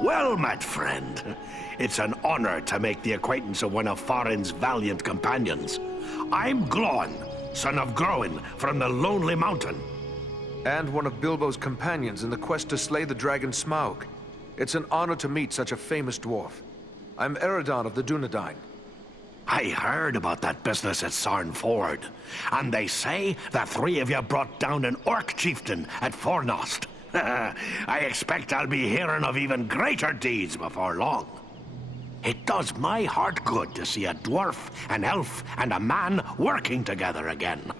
Well met, friend. It's an honor to make the acquaintance of one of Farin's valiant companions. I'm Glóin, son of Groin, from the Lonely Mountain. And one of Bilbo's companions in the quest to slay the dragon Smaug. It's an honor to meet such a famous dwarf. I'm Eredon of the Dunedain. I heard about that business at Sarn Ford, and they say the three of you brought down an orc chieftain at Fornost. I expect I'll be hearing of even greater deeds before long. It does my heart good to see a dwarf, an elf, and a man working together again.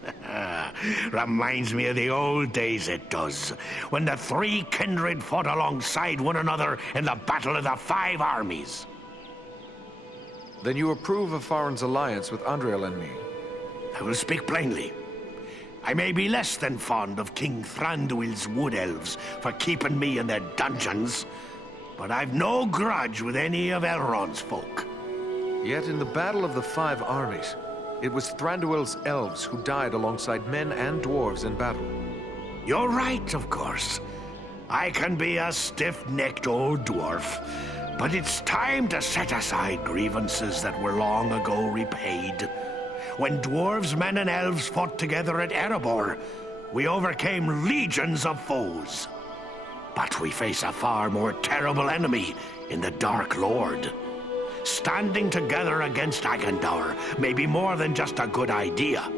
Reminds me of the old days, it does, when the three kindred fought alongside one another in the Battle of the Five Armies. Then you approve of Farin's alliance with Andriel and me? I will speak plainly. I may be less than fond of King Thranduil's wood elves for keeping me in their dungeons, but I've no grudge with any of Elrond's folk. Yet in the Battle of the Five Armies, it was Thranduil's elves who died alongside men and dwarves in battle. You're right, of course. I can be a stiff-necked old dwarf, but it's time to set aside grievances that were long ago repaid. When dwarves, men, and elves fought together at Erebor, we overcame legions of foes. But we face a far more terrible enemy in the Dark Lord. Standing together against Agandaur may be more than just a good idea.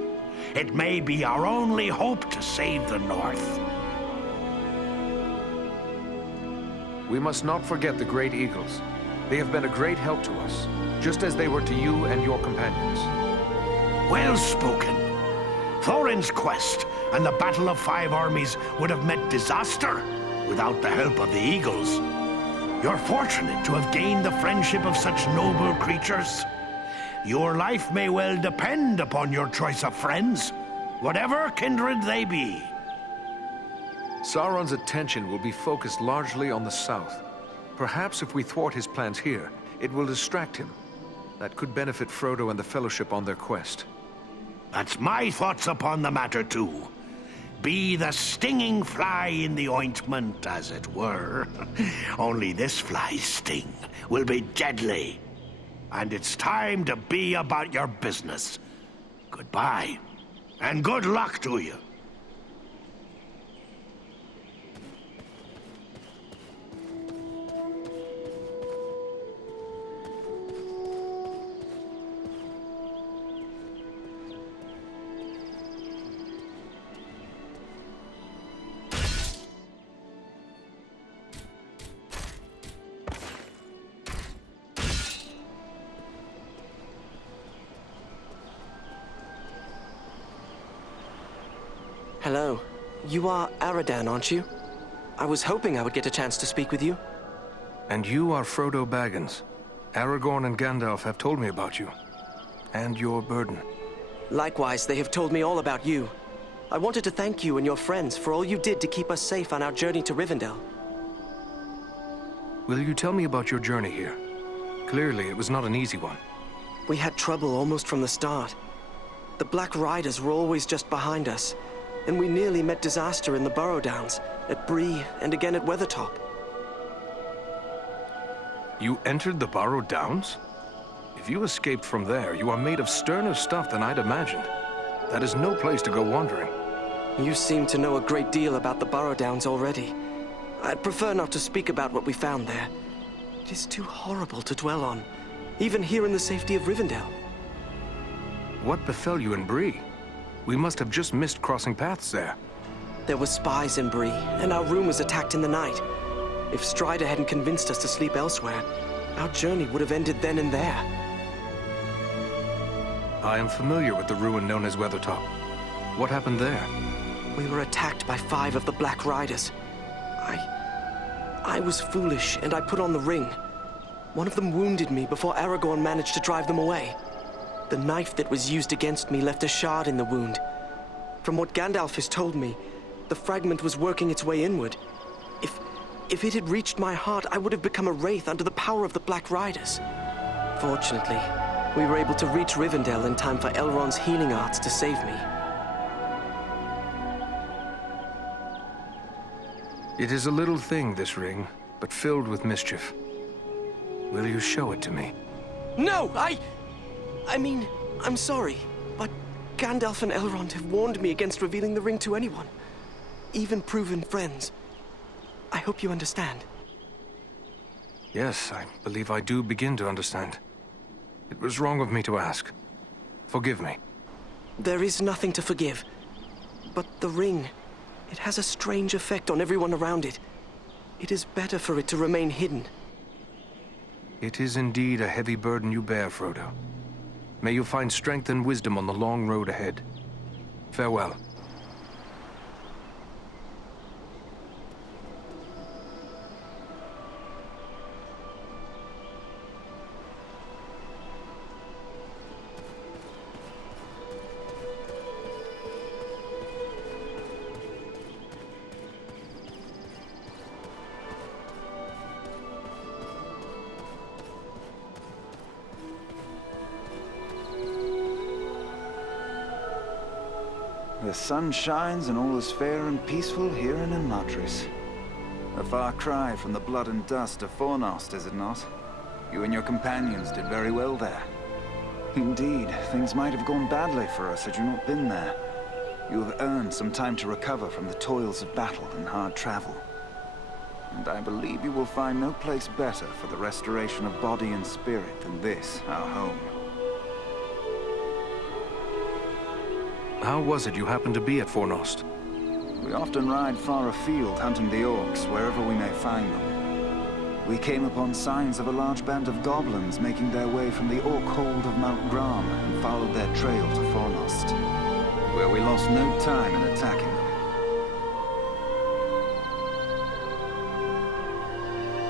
It may be our only hope to save the North. We must not forget the Great Eagles. They have been a great help to us, just as they were to you and your companions. Well spoken. Thorin's quest and the Battle of Five Armies would have met disaster without the help of the Eagles. You're fortunate to have gained the friendship of such noble creatures. Your life may well depend upon your choice of friends, whatever kindred they be. Sauron's attention will be focused largely on the south. Perhaps if we thwart his plans here, it will distract him. That could benefit Frodo and the Fellowship on their quest. That's my thoughts upon the matter, too. Be the stinging fly in the ointment, as it were. Only this fly's sting will be deadly. And it's time to be about your business. Goodbye, and good luck to you. Hello. You are Aradan, aren't you? I was hoping I would get a chance to speak with you. And you are Frodo Baggins. Aragorn and Gandalf have told me about you. And your burden. Likewise, they have told me all about you. I wanted to thank you and your friends for all you did to keep us safe on our journey to Rivendell. Will you tell me about your journey here? Clearly, it was not an easy one. We had trouble almost from the start. The Black Riders were always just behind us, and we nearly met disaster in the Burrow Downs, at Bree, and again at Weathertop. You entered the Burrow Downs? If you escaped from there, you are made of sterner stuff than I'd imagined. That is no place to go wandering. You seem to know a great deal about the Burrow Downs already. I'd prefer not to speak about what we found there. It is too horrible to dwell on, even here in the safety of Rivendell. What befell you in Bree? We must have just missed crossing paths there. There were spies in Bree, and our room was attacked in the night. If Strider hadn't convinced us to sleep elsewhere, our journey would have ended then and there. I am familiar with the ruin known as Weathertop. What happened there? We were attacked by 5 of the Black Riders. I was foolish, and I put on the ring. One of them wounded me before Aragorn managed to drive them away. The knife that was used against me left a shard in the wound. From what Gandalf has told me, the fragment was working its way inward. If it had reached my heart, I would have become a wraith under the power of the Black Riders. Fortunately, we were able to reach Rivendell in time for Elrond's healing arts to save me. It is a little thing, this ring, but filled with mischief. Will you show it to me? No, I mean, I'm sorry, but Gandalf and Elrond have warned me against revealing the ring to anyone, even proven friends. I hope you understand. Yes, I believe I do begin to understand. It was wrong of me to ask. Forgive me. There is nothing to forgive. But the ring, it has a strange effect on everyone around it. It is better for it to remain hidden. It is indeed a heavy burden you bear, Frodo. May you find strength and wisdom on the long road ahead. Farewell. The sun shines and all is fair and peaceful here in Imladris. A far cry from the blood and dust of Fornost, is it not? You and your companions did very well there. Indeed, things might have gone badly for us had you not been there. You have earned some time to recover from the toils of battle and hard travel. And I believe you will find no place better for the restoration of body and spirit than this, our home. How was it you happened to be at Fornost? We often ride far afield hunting the orcs, wherever we may find them. We came upon signs of a large band of goblins making their way from the orc hold of Mount Grom and followed their trail to Fornost, where we lost no time in attacking them.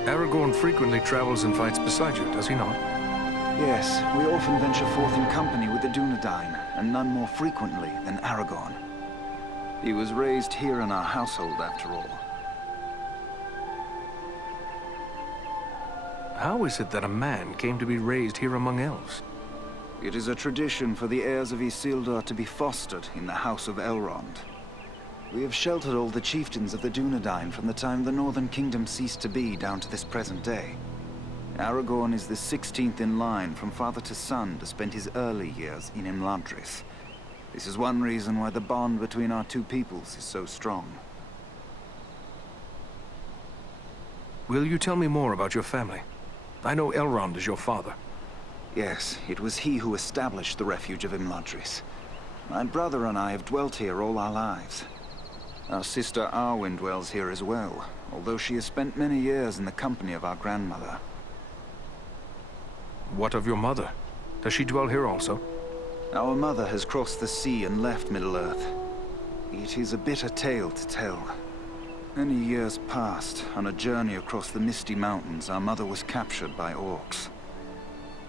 Aragorn frequently travels and fights beside you, does he not? Yes, we often venture forth in company with the Dunedain, and none more frequently than Aragorn. He was raised here in our household, after all. How is it that a man came to be raised here among elves? It is a tradition for the heirs of Isildur to be fostered in the House of Elrond. We have sheltered all the chieftains of the Dunedain from the time the Northern Kingdom ceased to be down to this present day. Aragorn is the 16th in line from father to son to spend his early years in Imladris. This is one reason why the bond between our two peoples is so strong. Will you tell me more about your family? I know Elrond is your father. Yes, it was he who established the refuge of Imladris. My brother and I have dwelt here all our lives. Our sister Arwen dwells here as well, although she has spent many years in the company of our grandmother. What of your mother? Does she dwell here also? Our mother has crossed the sea and left Middle-earth. It is a bitter tale to tell. Many years past, on a journey across the misty mountains, our mother was captured by orcs.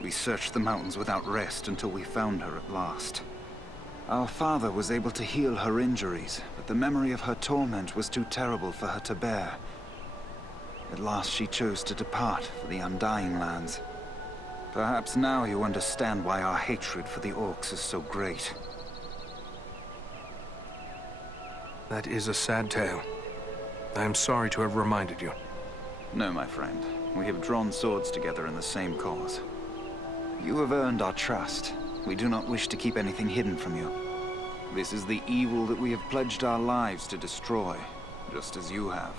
We searched the mountains without rest until we found her at last. Our father was able to heal her injuries, but the memory of her torment was too terrible for her to bear. At last she chose to depart for the Undying Lands. Perhaps now you understand why our hatred for the orcs is so great. That is a sad tale. I am sorry to have reminded you. No, my friend. We have drawn swords together in the same cause. You have earned our trust. We do not wish to keep anything hidden from you. This is the evil that we have pledged our lives to destroy, just as you have.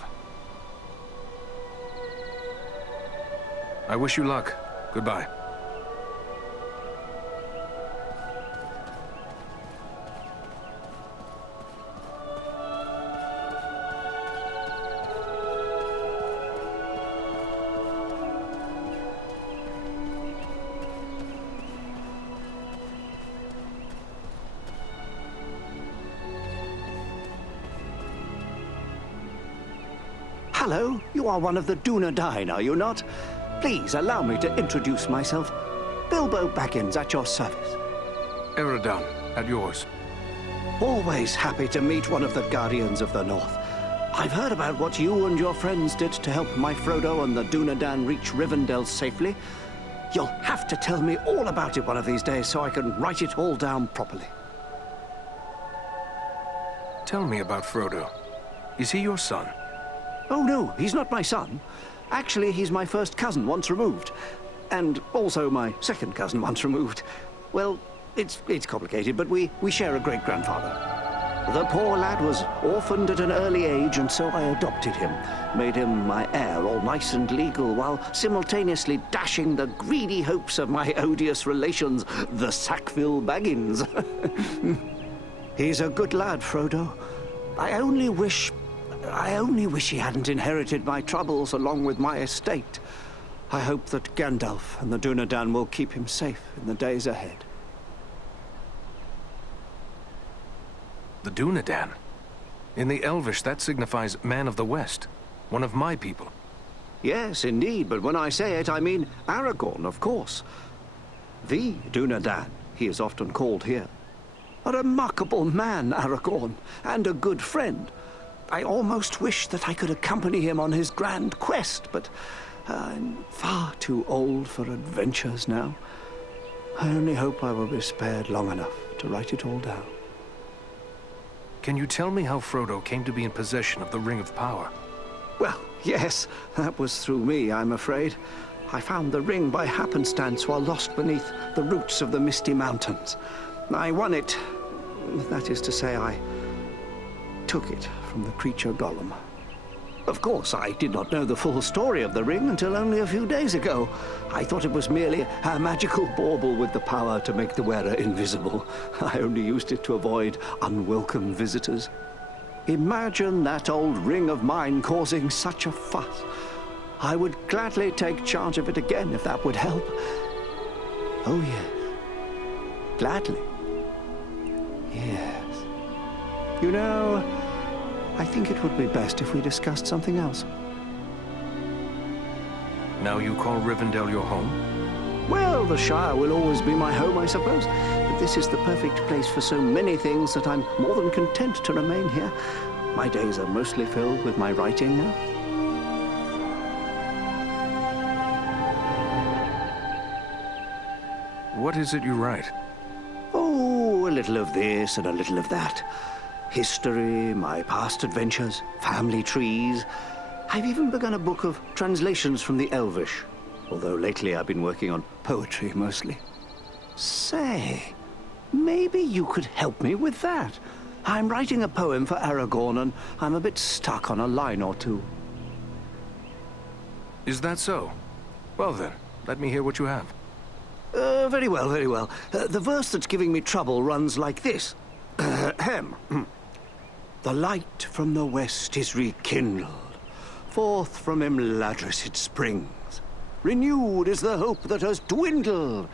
I wish you luck. Goodbye. Hello, you are one of the Dunedain, are you not? Please allow me to introduce myself. Bilbo Baggins at your service. Eredon, at yours. Always happy to meet one of the Guardians of the North. I've heard about what you and your friends did to help my Frodo and the Dunedain reach Rivendell safely. You'll have to tell me all about it one of these days so I can write it all down properly. Tell me about Frodo. Is he your son? Oh no, he's not my son. Actually, he's my first cousin once removed. And also my second cousin once removed. Well, it's complicated, but we share a great-grandfather. The poor lad was orphaned at an early age, and so I adopted him. Made him my heir, all nice and legal, while simultaneously dashing the greedy hopes of my odious relations, the Sackville Baggins. He's a good lad, Frodo. I only wish he hadn't inherited my troubles along with my estate. I hope that Gandalf and the Dunedain will keep him safe in the days ahead. The Dunedain? In the Elvish, that signifies Man of the West. One of my people. Yes, indeed, but when I say it, I mean Aragorn, of course. The Dunedain, he is often called here. A remarkable man, Aragorn, and a good friend. I almost wish that I could accompany him on his grand quest, but I'm far too old for adventures now. I only hope I will be spared long enough to write it all down. Can you tell me how Frodo came to be in possession of the Ring of Power? Well, yes, that was through me, I'm afraid. I found the ring by happenstance while lost beneath the roots of the Misty Mountains. I won it. That is to say, I took it from the creature Gollum. Of course, I did not know the full story of the ring until only a few days ago. I thought it was merely a magical bauble with the power to make the wearer invisible. I only used it to avoid unwelcome visitors. Imagine that old ring of mine causing such a fuss. I would gladly take charge of it again if that would help. Oh, yes. Gladly. Yes. You know, I think it would be best if we discussed something else. Now you call Rivendell your home? Well, the Shire will always be my home, I suppose. But this is the perfect place for so many things that I'm more than content to remain here. My days are mostly filled with my writing now. What is it you write? Oh, a little of this and a little of that. History, my past adventures, family trees. I've even begun a book of translations from the Elvish, although lately I've been working on poetry mostly. Say, maybe you could help me with that. I'm writing a poem for Aragorn, and I'm a bit stuck on a line or two. Is that so? Well then, let me hear what you have. Very well, very well. The verse that's giving me trouble runs like this. Ahem. The light from the west is rekindled. Forth from Imladris it springs. Renewed is the hope that has dwindled.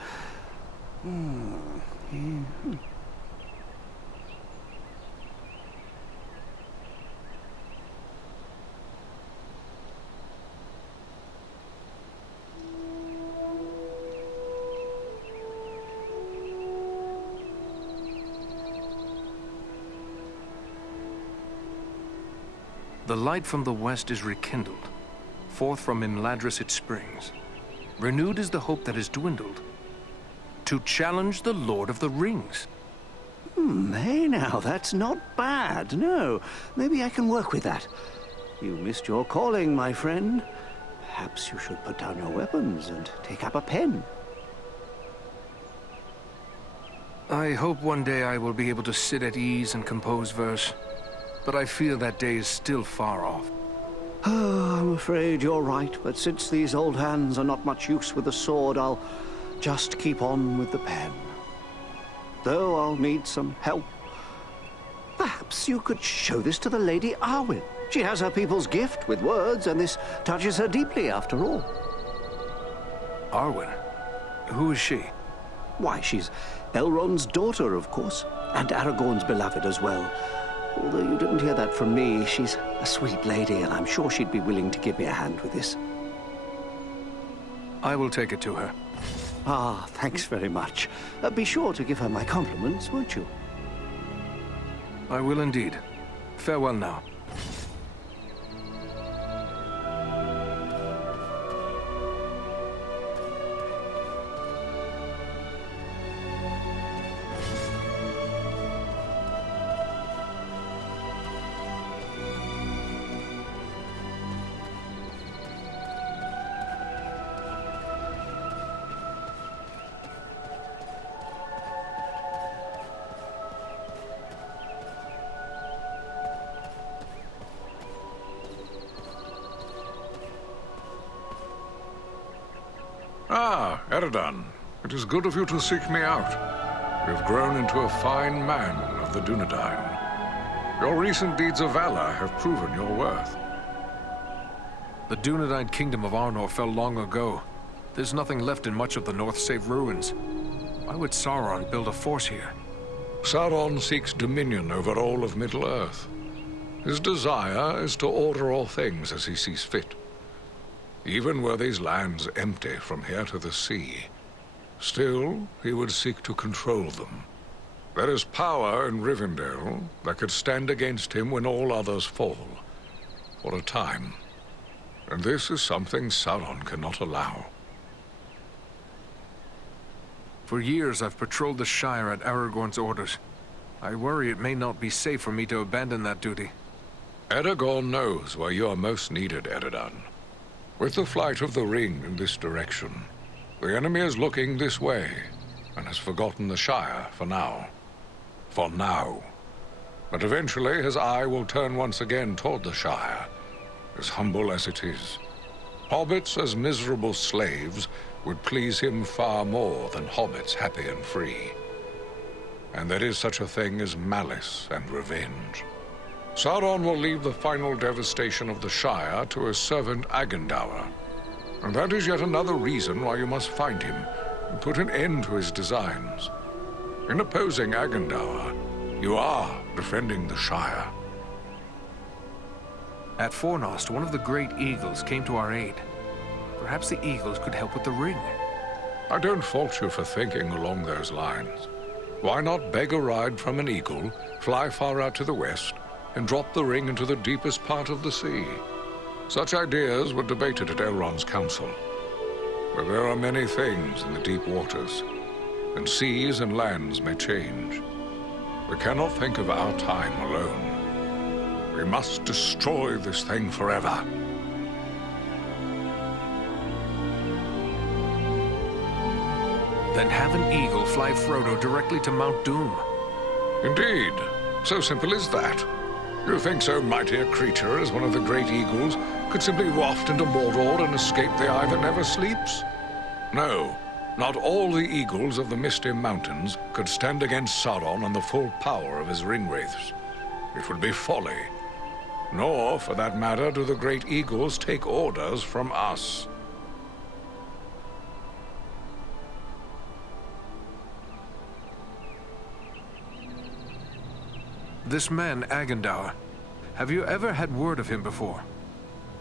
The light from the west is rekindled. Forth from Imladris it springs. Renewed is the hope that has dwindled. To challenge the Lord of the Rings. Hey now, that's not bad, no. Maybe I can work with that. You missed your calling, my friend. Perhaps you should put down your weapons and take up a pen. I hope one day I will be able to sit at ease and compose verse. But I fear that day is still far off. Oh, I'm afraid you're right, but since these old hands are not much use with the sword, I'll just keep on with the pen. Though I'll need some help. Perhaps you could show this to the Lady Arwen. She has her people's gift with words, and this touches her deeply after all. Arwen? Who is she? Why, she's Elrond's daughter, of course, and Aragorn's beloved as well. Although you didn't hear that from me, she's a sweet lady, and I'm sure she'd be willing to give me a hand with this. I will take it to her. Ah, thanks very much. Be sure to give her my compliments, won't you? I will indeed. Farewell now. Eridan. It is good of you to seek me out. You have grown into a fine man of the Dunedain. Your recent deeds of valor have proven your worth. The Dunedain kingdom of Arnor fell long ago. There's nothing left in much of the north save ruins. Why would Sauron build a force here? Sauron seeks dominion over all of Middle-earth. His desire is to order all things as he sees fit. Even were these lands empty from here to the sea, still he would seek to control them. There is power in Rivendell that could stand against him when all others fall, for a time. And this is something Sauron cannot allow. For years I've patrolled the Shire at Aragorn's orders. I worry it may not be safe for me to abandon that duty. Aragorn knows where you are most needed, Eridan. With the flight of the ring in this direction, the enemy is looking this way, and has forgotten the Shire for now. For now. But eventually his eye will turn once again toward the Shire, as humble as it is. Hobbits as miserable slaves would please him far more than hobbits happy and free. And there is such a thing as malice and revenge. Sauron will leave the final devastation of the Shire to his servant Agendaur. And that is yet another reason why you must find him and put an end to his designs. In opposing Agendaur, you are defending the Shire. At Fornost, one of the great eagles came to our aid. Perhaps the eagles could help with the ring. I don't fault you for thinking along those lines. Why not beg a ride from an eagle, fly far out to the west, and drop the ring into the deepest part of the sea? Such ideas were debated at Elrond's council. But there are many things in the deep waters, and seas and lands may change. We cannot think of our time alone. We must destroy this thing forever. Then have an eagle fly Frodo directly to Mount Doom. Indeed. So simple as that. You think so mighty a creature as one of the great eagles could simply waft into Mordor and escape the eye that never sleeps? No, not all the eagles of the Misty Mountains could stand against Sauron and the full power of his ringwraiths. It would be folly. Nor, for that matter, do the great eagles take orders from us. This man, Agendaur, have you ever had word of him before?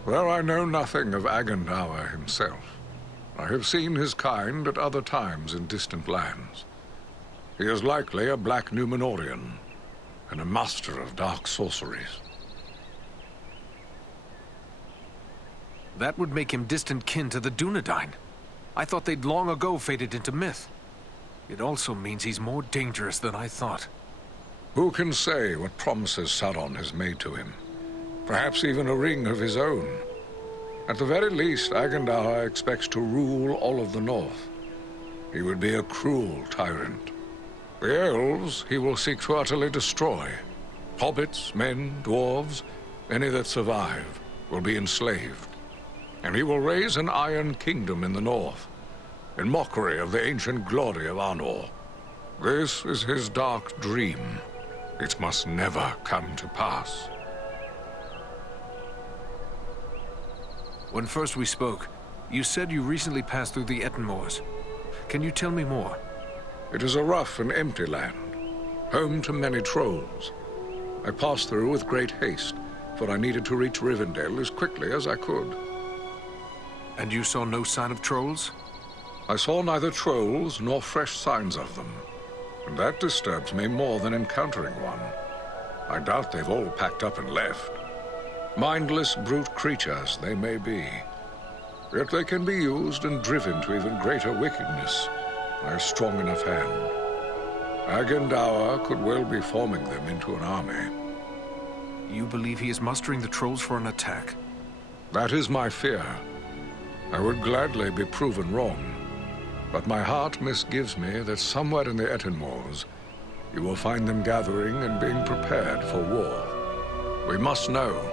Well, I know nothing of Agendaur himself. I have seen his kind at other times in distant lands. He is likely a black Númenorian, and a master of dark sorceries. That would make him distant kin to the Dunedain. I thought they'd long ago faded into myth. It also means he's more dangerous than I thought. Who can say what promises Sauron has made to him? Perhaps even a ring of his own. At the very least, Agendaur expects to rule all of the North. He would be a cruel tyrant. The elves he will seek to utterly destroy. Hobbits, men, dwarves, any that survive, will be enslaved. And he will raise an iron kingdom in the North, in mockery of the ancient glory of Arnor. This is his dark dream. It must never come to pass. When first we spoke, you said you recently passed through the Ettenmoors. Can you tell me more? It is a rough and empty land, home to many trolls. I passed through with great haste, for I needed to reach Rivendell as quickly as I could. And you saw no sign of trolls? I saw neither trolls nor fresh signs of them. And that disturbs me more than encountering one. I doubt they've all packed up and left. Mindless brute creatures they may be. Yet they can be used and driven to even greater wickedness by a strong enough hand. Agendaur could well be forming them into an army. You believe he is mustering the trolls for an attack? That is my fear. I would gladly be proven wrong. But my heart misgives me that somewhere in the Ettenmoors, you will find them gathering and being prepared for war. We must know.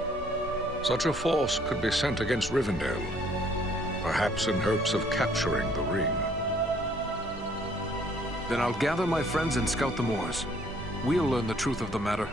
Such a force could be sent against Rivendell, perhaps in hopes of capturing the ring. Then I'll gather my friends and scout the moors. We'll learn the truth of the matter.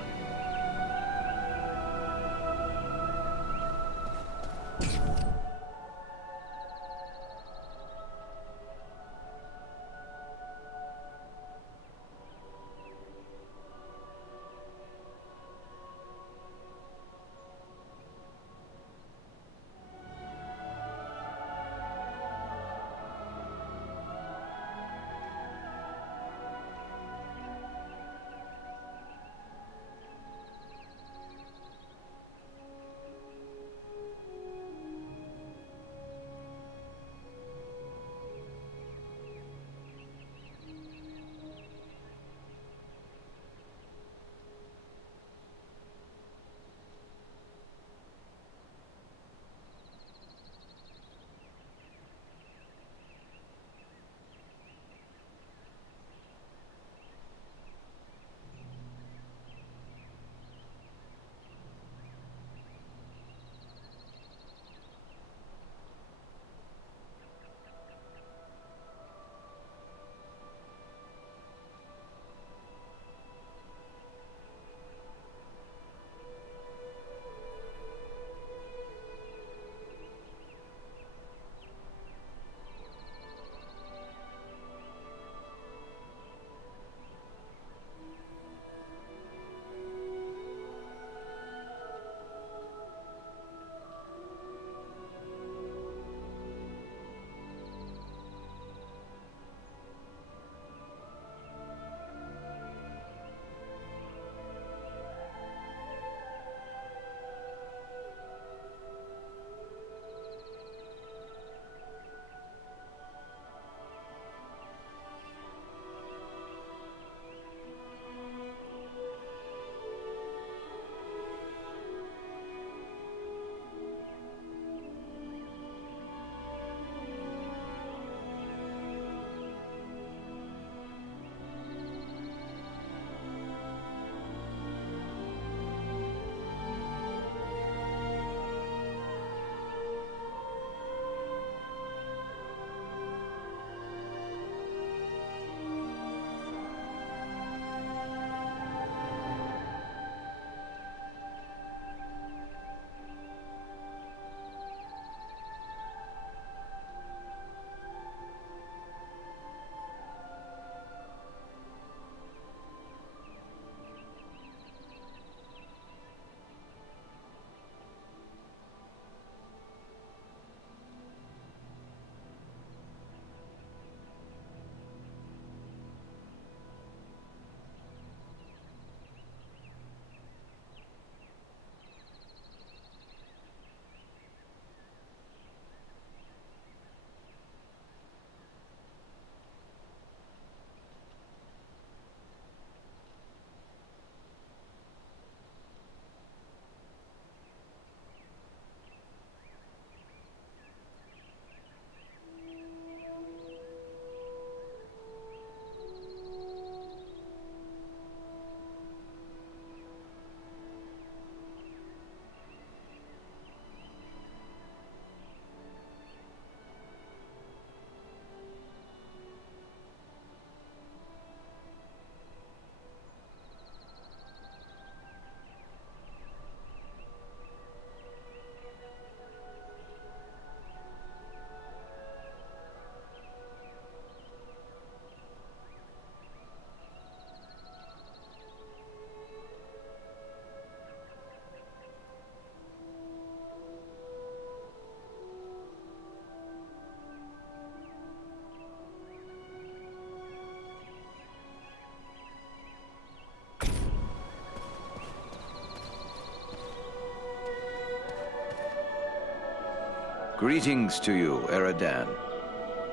Greetings to you, Eridan.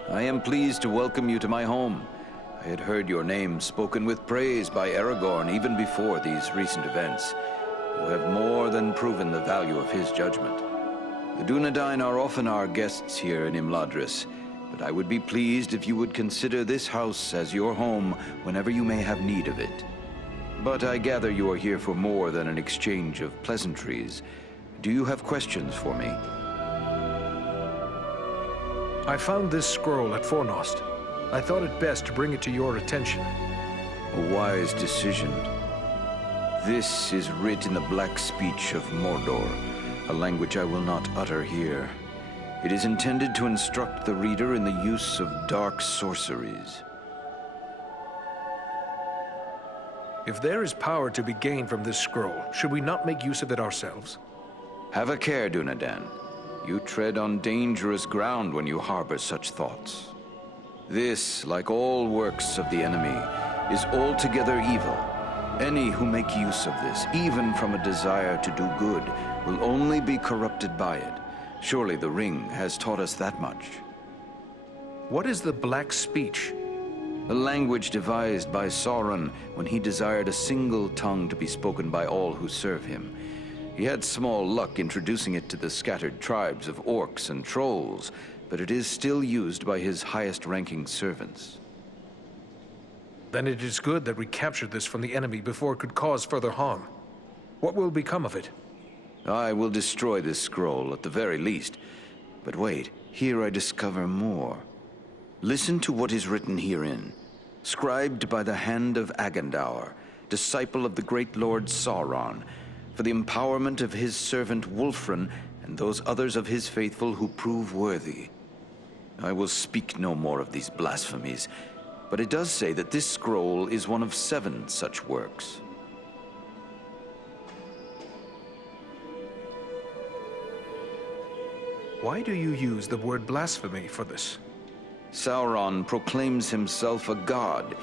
I am pleased to welcome you to my home. I had heard your name spoken with praise by Aragorn even before these recent events. You have more than proven the value of his judgment. The Dunedain are often our guests here in Imladris, but I would be pleased if you would consider this house as your home whenever you may have need of it. But I gather you are here for more than an exchange of pleasantries. Do you have questions for me? I found this scroll at Fornost. I thought it best to bring it to your attention. A wise decision. This is writ in the black speech of Mordor, a language I will not utter here. It is intended to instruct the reader in the use of dark sorceries. If there is power to be gained from this scroll, should we not make use of it ourselves? Have a care, Dunadan. You tread on dangerous ground when you harbor such thoughts. This, like all works of the enemy, is altogether evil. Any who make use of this, even from a desire to do good, will only be corrupted by it. Surely the ring has taught us that much. What is the black speech? A language devised by Sauron when he desired a single tongue to be spoken by all who serve him. He had small luck introducing it to the scattered tribes of orcs and trolls, but it is still used by his highest-ranking servants. Then it is good that we captured this from the enemy before it could cause further harm. What will become of it? I will destroy this scroll at the very least. But wait, here I discover more. Listen to what is written herein. Scribed by the hand of Agandaur, disciple of the great Lord Sauron, for the empowerment of his servant Wulfrun and those others of his faithful who prove worthy. I will speak no more of these blasphemies, but it does say that this scroll is one of 7 such works. Why do you use the word blasphemy for this? Sauron proclaims himself a god.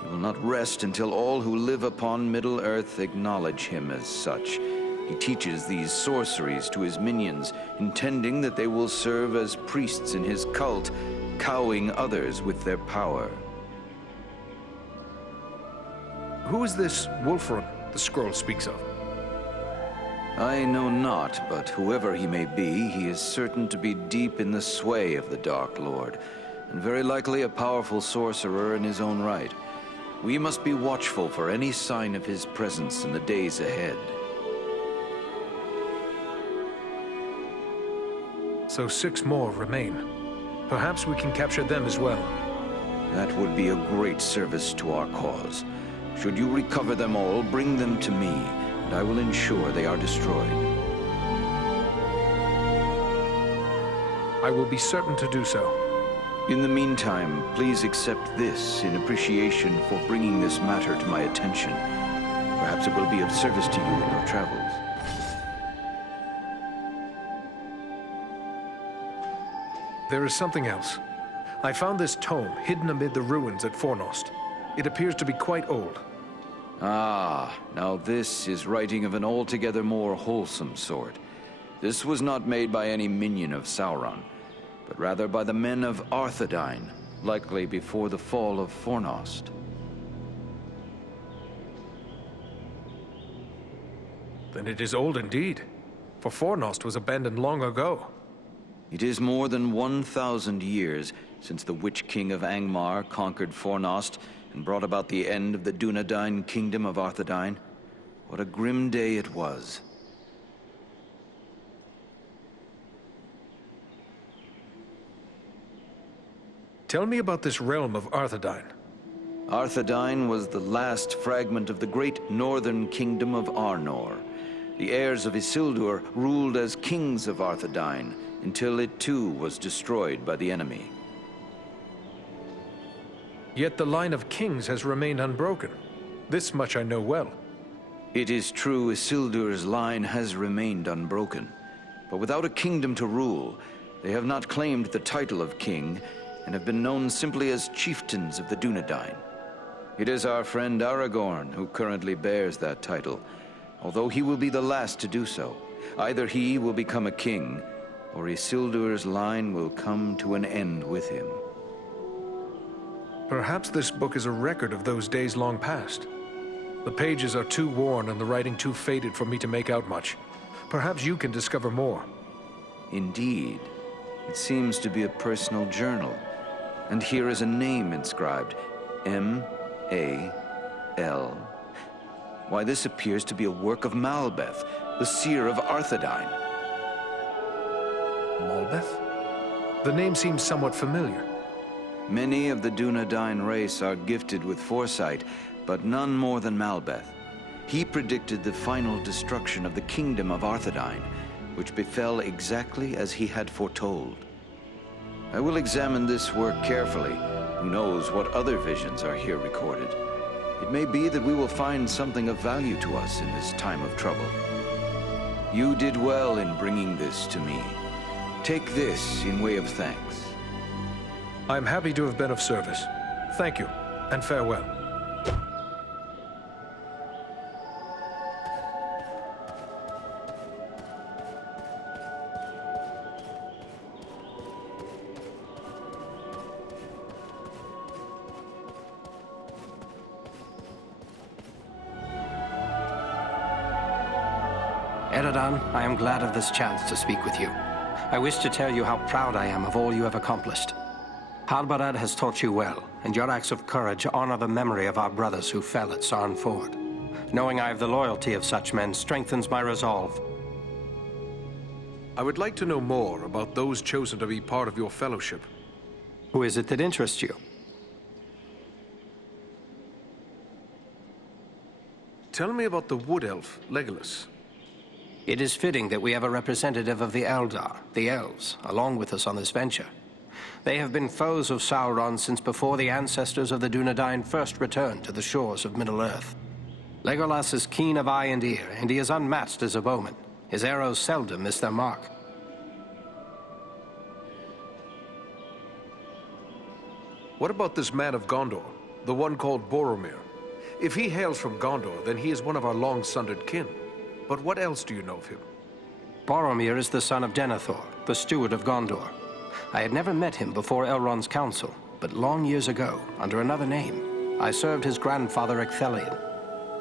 He will not rest until all who live upon Middle-earth acknowledge him as such. He teaches these sorceries to his minions, intending that they will serve as priests in his cult, cowing others with their power. Who is this Wulfrun the scroll speaks of? I know not, but whoever he may be, he is certain to be deep in the sway of the Dark Lord, and very likely a powerful sorcerer in his own right. We must be watchful for any sign of his presence in the days ahead. So 6 more remain. Perhaps we can capture them as well. That would be a great service to our cause. Should you recover them all, bring them to me, and I will ensure they are destroyed. I will be certain to do so. In the meantime, please accept this in appreciation for bringing this matter to my attention. Perhaps it will be of service to you in your travels. There is something else. I found this tome hidden amid the ruins at Fornost. It appears to be quite old. Ah, now this is writing of an altogether more wholesome sort. This was not made by any minion of Sauron, but rather by the men of Arthedain, likely before the fall of Fornost. Then it is old indeed, for Fornost was abandoned long ago. It is more than 1,000 years since the Witch King of Angmar conquered Fornost and brought about the end of the Dunedain kingdom of Arthedain. What a grim day it was. Tell me about this realm of Arthedain. Arthedain was the last fragment of the great northern kingdom of Arnor. The heirs of Isildur ruled as kings of Arthedain until it too was destroyed by the enemy. Yet the line of kings has remained unbroken. This much I know well. It is true Isildur's line has remained unbroken, but without a kingdom to rule, they have not claimed the title of king and have been known simply as chieftains of the Dunedain. It is our friend Aragorn who currently bears that title, although he will be the last to do so. Either he will become a king, or Isildur's line will come to an end with him. Perhaps this book is a record of those days long past. The pages are too worn and the writing too faded for me to make out much. Perhaps you can discover more. Indeed. It seems to be a personal journal. And here is a name inscribed, M.A.L. Why, this appears to be a work of Malbeth, the seer of Arthedain. Malbeth? The name seems somewhat familiar. Many of the Dunedain race are gifted with foresight, but none more than Malbeth. He predicted the final destruction of the kingdom of Arthedain, which befell exactly as he had foretold. I will examine this work carefully. Who knows what other visions are here recorded? It may be that we will find something of value to us in this time of trouble. You did well in bringing this to me. Take this in way of thanks. I am happy to have been of service. Thank you, and farewell. Eredan, I am glad of this chance to speak with you. I wish to tell you how proud I am of all you have accomplished. Halbarad has taught you well, and your acts of courage honor the memory of our brothers who fell at Sarn Ford. Knowing I have the loyalty of such men strengthens my resolve. I would like to know more about those chosen to be part of your fellowship. Who is it that interests you? Tell me about the wood elf, Legolas. It is fitting that we have a representative of the Eldar, the Elves, along with us on this venture. They have been foes of Sauron since before the ancestors of the Dunedain first returned to the shores of Middle-earth. Legolas is keen of eye and ear, and he is unmatched as a bowman. His arrows seldom miss their mark. What about this man of Gondor, the one called Boromir? If he hails from Gondor, then he is one of our long-sundered kin. But what else do you know of him? Boromir is the son of Denethor, the steward of Gondor. I had never met him before Elrond's council, but long years ago, under another name, I served his grandfather Ecthelion.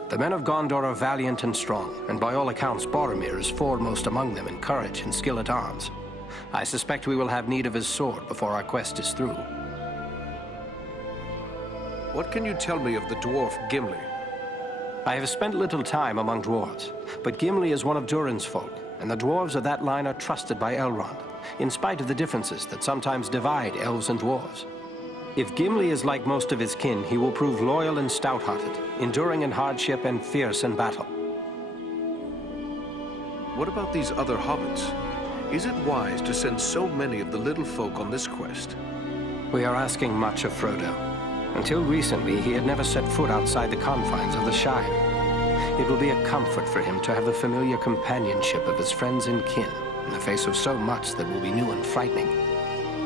The men of Gondor are valiant and strong, and by all accounts Boromir is foremost among them in courage and skill at arms. I suspect we will have need of his sword before our quest is through. What can you tell me of the dwarf Gimli? I have spent little time among dwarves, but Gimli is one of Durin's folk, and the dwarves of that line are trusted by Elrond, in spite of the differences that sometimes divide elves and dwarves. If Gimli is like most of his kin, he will prove loyal and stout-hearted, enduring in hardship and fierce in battle. What about these other hobbits? Is it wise to send so many of the little folk on this quest? We are asking much of Frodo. Until recently, he had never set foot outside the confines of the Shire. It will be a comfort for him to have the familiar companionship of his friends and kin in the face of so much that will be new and frightening.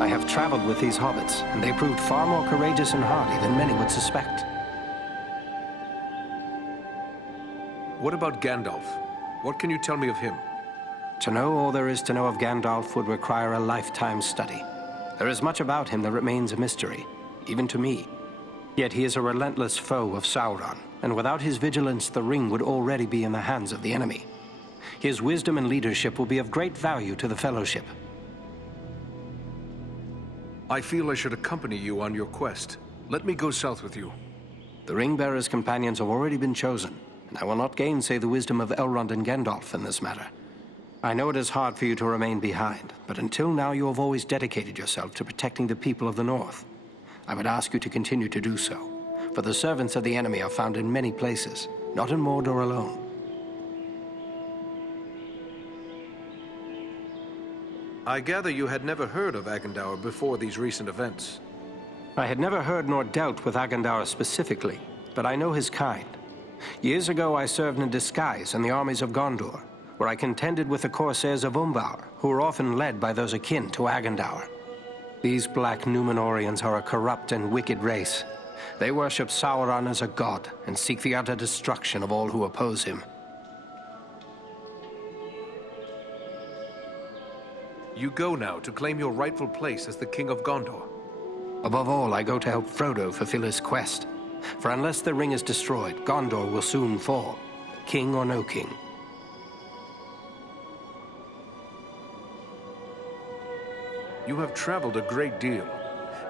I have traveled with these hobbits, and they proved far more courageous and hardy than many would suspect. What about Gandalf? What can you tell me of him? To know all there is to know of Gandalf would require a lifetime study. There is much about him that remains a mystery, even to me. Yet he is a relentless foe of Sauron, and without his vigilance, the ring would already be in the hands of the enemy. His wisdom and leadership will be of great value to the Fellowship. I feel I should accompany you on your quest. Let me go south with you. The Ring-Bearer's companions have already been chosen, and I will not gainsay the wisdom of Elrond and Gandalf in this matter. I know it is hard for you to remain behind, but until now you have always dedicated yourself to protecting the people of the North. I would ask you to continue to do so, for the servants of the enemy are found in many places, not in Mordor alone. I gather you had never heard of Agandaur before these recent events. I had never heard nor dealt with Agandaur specifically, but I know his kind. Years ago I served in disguise in the armies of Gondor, where I contended with the corsairs of Umbar, who were often led by those akin to Agandaur. These black Númenóreans are a corrupt and wicked race. They worship Sauron as a god and seek the utter destruction of all who oppose him. You go now to claim your rightful place as the King of Gondor. Above all, I go to help Frodo fulfill his quest. For unless the ring is destroyed, Gondor will soon fall, king or no king. You have traveled a great deal.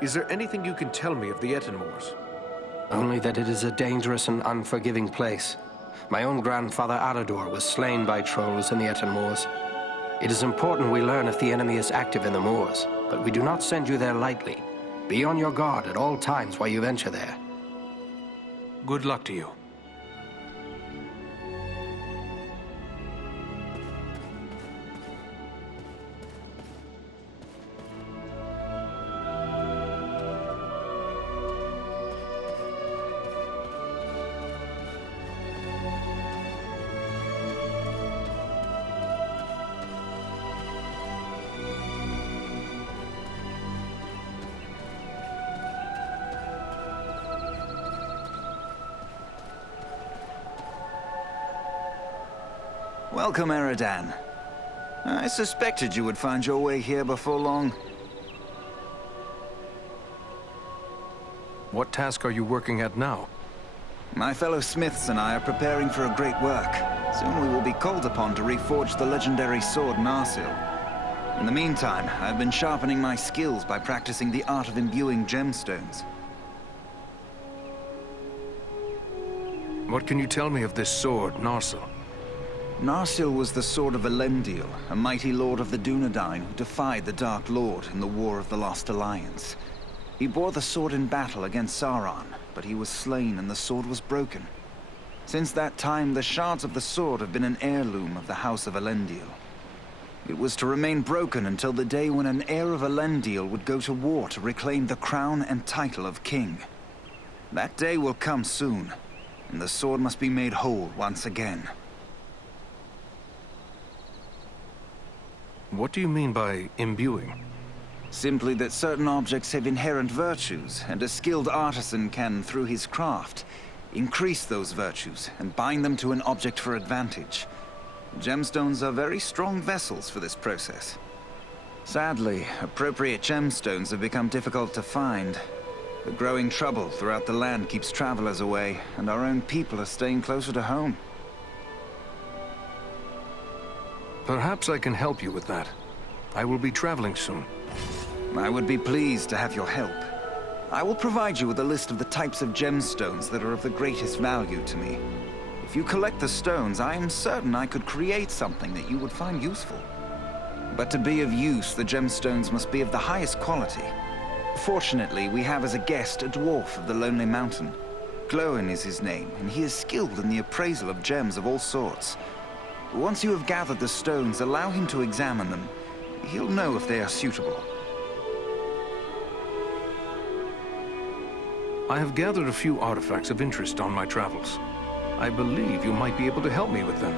Is there anything you can tell me of the Etenmoors? Only that it is a dangerous and unforgiving place. My own grandfather Arador was slain by trolls in the Etenmoors. It is important we learn if the enemy is active in the moors, but we do not send you there lightly. Be on your guard at all times while you venture there. Good luck to you. Welcome, Eridan. I suspected you would find your way here before long. What task are you working at now? My fellow smiths and I are preparing for a great work. Soon we will be called upon to reforge the legendary sword Narsil. In the meantime, I've been sharpening my skills by practicing the art of imbuing gemstones. What can you tell me of this sword, Narsil? Narsil was the sword of Elendil, a mighty lord of the Dunedain who defied the Dark Lord in the War of the Lost Alliance. He bore the sword in battle against Sauron, but he was slain and the sword was broken. Since that time, the shards of the sword have been an heirloom of the House of Elendil. It was to remain broken until the day when an heir of Elendil would go to war to reclaim the crown and title of king. That day will come soon, and the sword must be made whole once again. What do you mean by imbuing? Simply that certain objects have inherent virtues, and a skilled artisan can, through his craft, increase those virtues and bind them to an object for advantage. Gemstones are very strong vessels for this process. Sadly, appropriate gemstones have become difficult to find. The growing trouble throughout the land keeps travelers away, and our own people are staying closer to home. Perhaps I can help you with that. I will be traveling soon. I would be pleased to have your help. I will provide you with a list of the types of gemstones that are of the greatest value to me. If you collect the stones, I am certain I could create something that you would find useful. But to be of use, the gemstones must be of the highest quality. Fortunately, we have as a guest a dwarf of the Lonely Mountain. Glóin is his name, and he is skilled in the appraisal of gems of all sorts. Once you have gathered the stones, allow him to examine them. He'll know if they are suitable. I have gathered a few artifacts of interest on my travels. I believe you might be able to help me with them.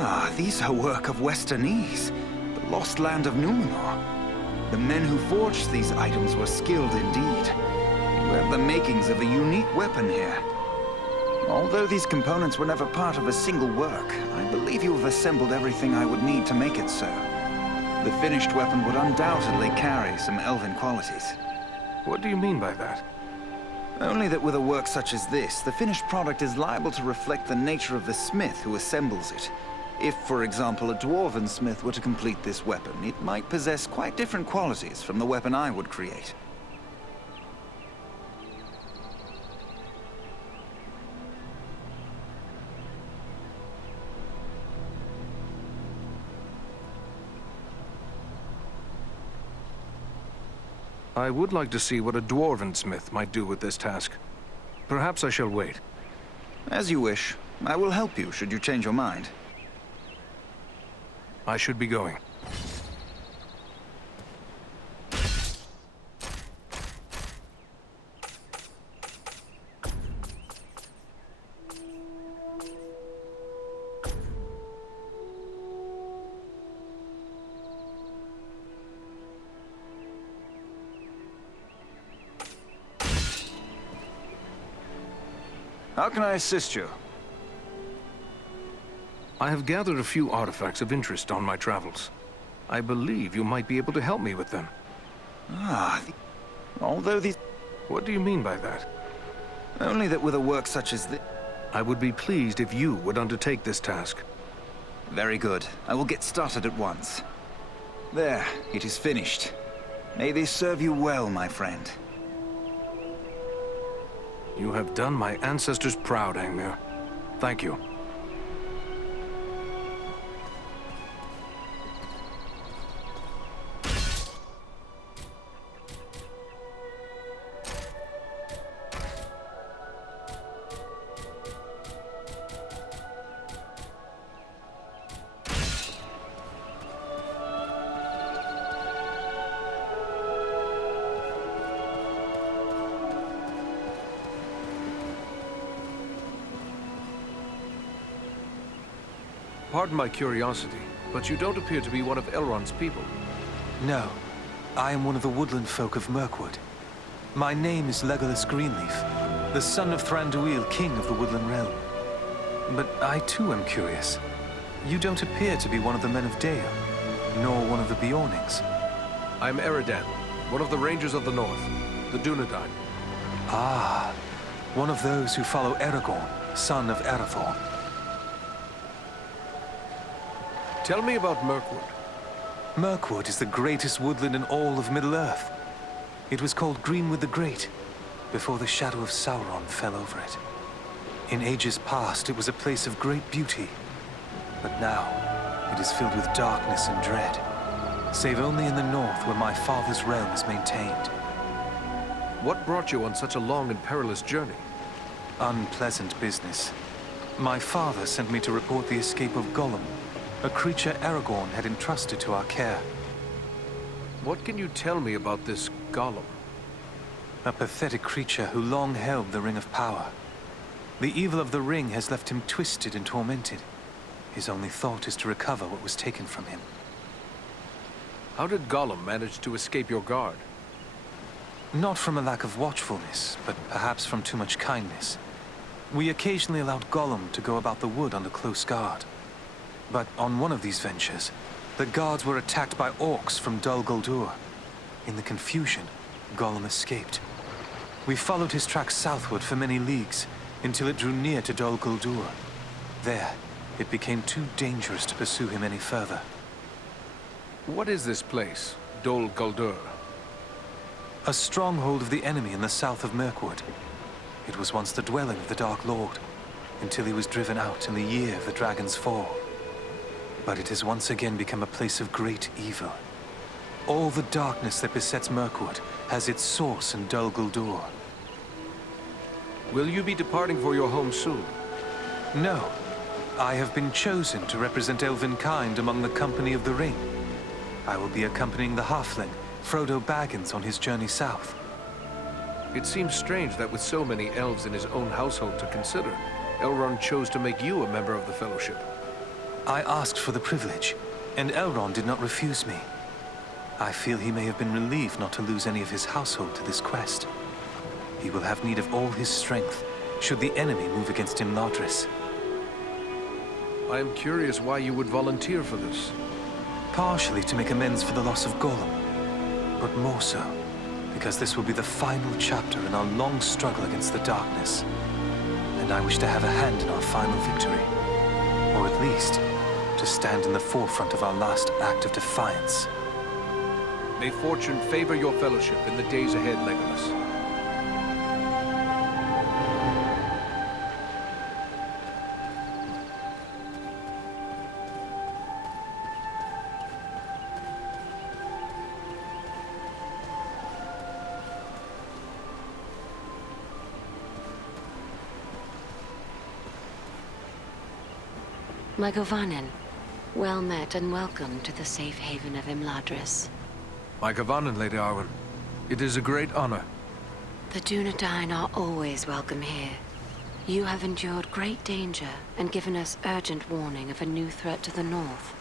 Ah, these are work of Westernese, the lost land of Numenor. The men who forged these items were skilled indeed. You have the makings of a unique weapon here. Although these components were never part of a single work, I believe you have assembled everything I would need to make it so. The finished weapon would undoubtedly carry some elven qualities. What do you mean by that? Only that with a work such as this, the finished product is liable to reflect the nature of the smith who assembles it. If, for example, a dwarven smith were to complete this weapon, it might possess quite different qualities from the weapon I would create. I would like to see what a dwarven smith might do with this task. Perhaps I shall wait. As you wish. I will help you should you change your mind. I should be going. How can I assist you? I have gathered a few artifacts of interest on my travels. I believe you might be able to help me with them. Ah, although these... What do you mean by that? Only that with a work such as this... I would be pleased if you would undertake this task. Very good. I will get started at once. There, it is finished. May this serve you well, my friend. You have done my ancestors proud, Angmir. Thank you. Pardon my curiosity, but you don't appear to be one of Elrond's people. No, I am one of the woodland folk of Mirkwood. My name is Legolas Greenleaf, the son of Thranduil, king of the woodland realm. But I too am curious. You don't appear to be one of the men of Dale, nor one of the Beornings. I'm Eridan, one of the Rangers of the North, the Dunedain. Ah, one of those who follow Aragorn, son of Arathorn. Tell me about Mirkwood. Mirkwood is the greatest woodland in all of Middle-earth. It was called Greenwood the Great, before the shadow of Sauron fell over it. In ages past, it was a place of great beauty, but now it is filled with darkness and dread, save only in the north where my father's realm is maintained. What brought you on such a long and perilous journey? Unpleasant business. My father sent me to report the escape of Gollum, a creature Aragorn had entrusted to our care. What can you tell me about this Gollum? A pathetic creature who long held the Ring of Power. The evil of the ring has left him twisted and tormented. His only thought is to recover what was taken from him. How did Gollum manage to escape your guard? Not from a lack of watchfulness, but perhaps from too much kindness. We occasionally allowed Gollum to go about the wood under close guard. But on one of these ventures, the guards were attacked by orcs from Dol Guldur. In the confusion, Gollum escaped. We followed his tracks southward for many leagues, until it drew near to Dol Guldur. There, it became too dangerous to pursue him any further. What is this place, Dol Guldur? A stronghold of the enemy in the south of Mirkwood. It was once the dwelling of the Dark Lord, until he was driven out in the year of the Dragon's Fall. But it has once again become a place of great evil. All the darkness that besets Mirkwood has its source in Dol Guldur. Will you be departing for your home soon? No. I have been chosen to represent Elvenkind among the Company of the Ring. I will be accompanying the halfling, Frodo Baggins, on his journey south. It seems strange that with so many elves in his own household to consider, Elrond chose to make you a member of the Fellowship. I asked for the privilege, and Elrond did not refuse me. I feel he may have been relieved not to lose any of his household to this quest. He will have need of all his strength, should the enemy move against Imladris. I am curious why you would volunteer for this. Partially to make amends for the loss of Gollum, but more so because this will be the final chapter in our long struggle against the darkness. And I wish to have a hand in our final victory. Or at least, to stand in the forefront of our last act of defiance. May fortune favor your fellowship in the days ahead, Legolas. My Govannen, well met and welcome to the safe haven of Imladris. My Gavanen, Lady Arwen. It is a great honor. The Dunedain are always welcome here. You have endured great danger and given us urgent warning of a new threat to the north.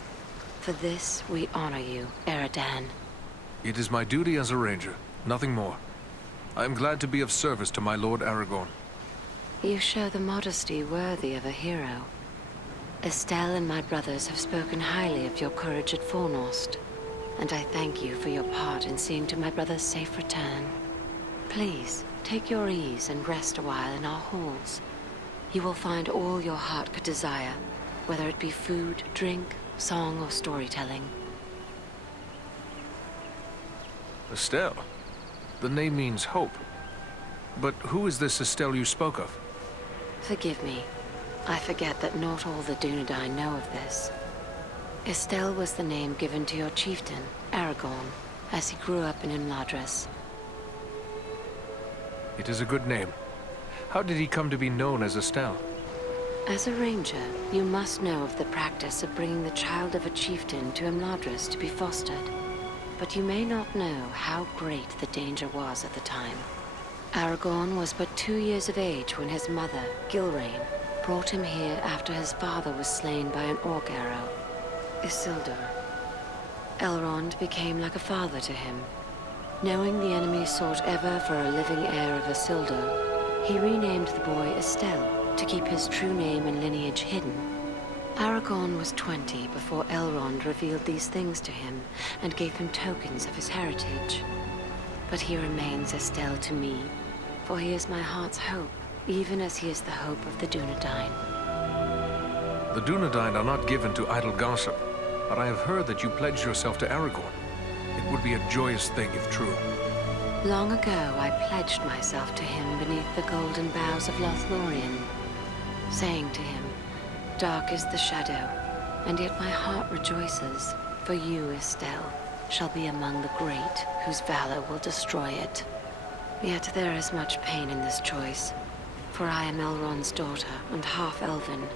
For this, we honor you, Eridan. It is my duty as a ranger, nothing more. I am glad to be of service to my Lord Aragorn. You show the modesty worthy of a hero. Estelle and my brothers have spoken highly of your courage at Fornost, and I thank you for your part in seeing to my brother's safe return. Please, take your ease and rest a while in our halls. You will find all your heart could desire, whether it be food, drink, song, or storytelling. Estelle? The name means hope. But who is this Estelle you spoke of? Forgive me. I forget that not all the Dunedain know of this. Estelle was the name given to your chieftain, Aragorn, as he grew up in Imladris. It is a good name. How did he come to be known as Estelle? As a ranger, you must know of the practice of bringing the child of a chieftain to Imladris to be fostered. But you may not know how great the danger was at the time. Aragorn was but 2 years of age when his mother, Gilrain, brought him here after his father was slain by an orc arrow. Isildur. Elrond became like a father to him. Knowing the enemy sought ever for a living heir of Isildur, he renamed the boy Estelle to keep his true name and lineage hidden. Aragorn was 20 before Elrond revealed these things to him and gave him tokens of his heritage. But he remains Estelle to me, for he is my heart's hope, even as he is the hope of the Dunedain. The Dunedain are not given to idle gossip, but I have heard that you pledged yourself to Aragorn. It would be a joyous thing if true. Long ago, I pledged myself to him beneath the golden boughs of Lothlorien, saying to him, "Dark is the shadow, and yet my heart rejoices, for you, Estelle, shall be among the great, whose valor will destroy it." Yet there is much pain in this choice, for I am Elrond's daughter and half-elven.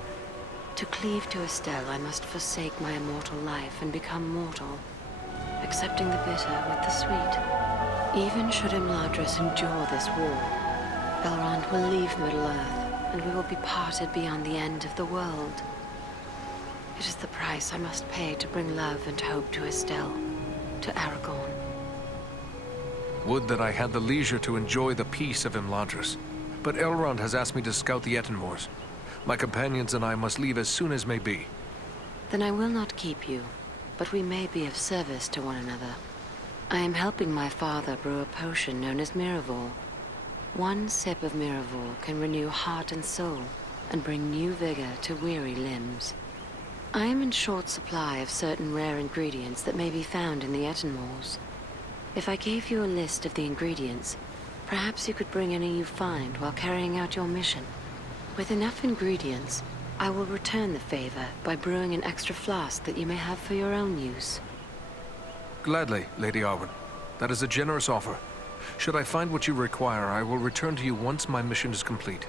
To cleave to Estelle, I must forsake my immortal life and become mortal, accepting the bitter with the sweet. Even should Imladris endure this war, Elrond will leave Middle-earth, and we will be parted beyond the end of the world. It is the price I must pay to bring love and hope to Estelle, to Aragorn. Would that I had the leisure to enjoy the peace of Imladris, but Elrond has asked me to scout the Ettenmoors. My companions and I must leave as soon as may be. Then I will not keep you, but we may be of service to one another. I am helping my father brew a potion known as Miraval. One sip of Miraval can renew heart and soul, and bring new vigor to weary limbs. I am in short supply of certain rare ingredients that may be found in the Ettenmoors. If I gave you a list of the ingredients, perhaps you could bring any you find while carrying out your mission. With enough ingredients, I will return the favor by brewing an extra flask that you may have for your own use. Gladly, Lady Arwen. That is a generous offer. Should I find what you require, I will return to you once my mission is complete.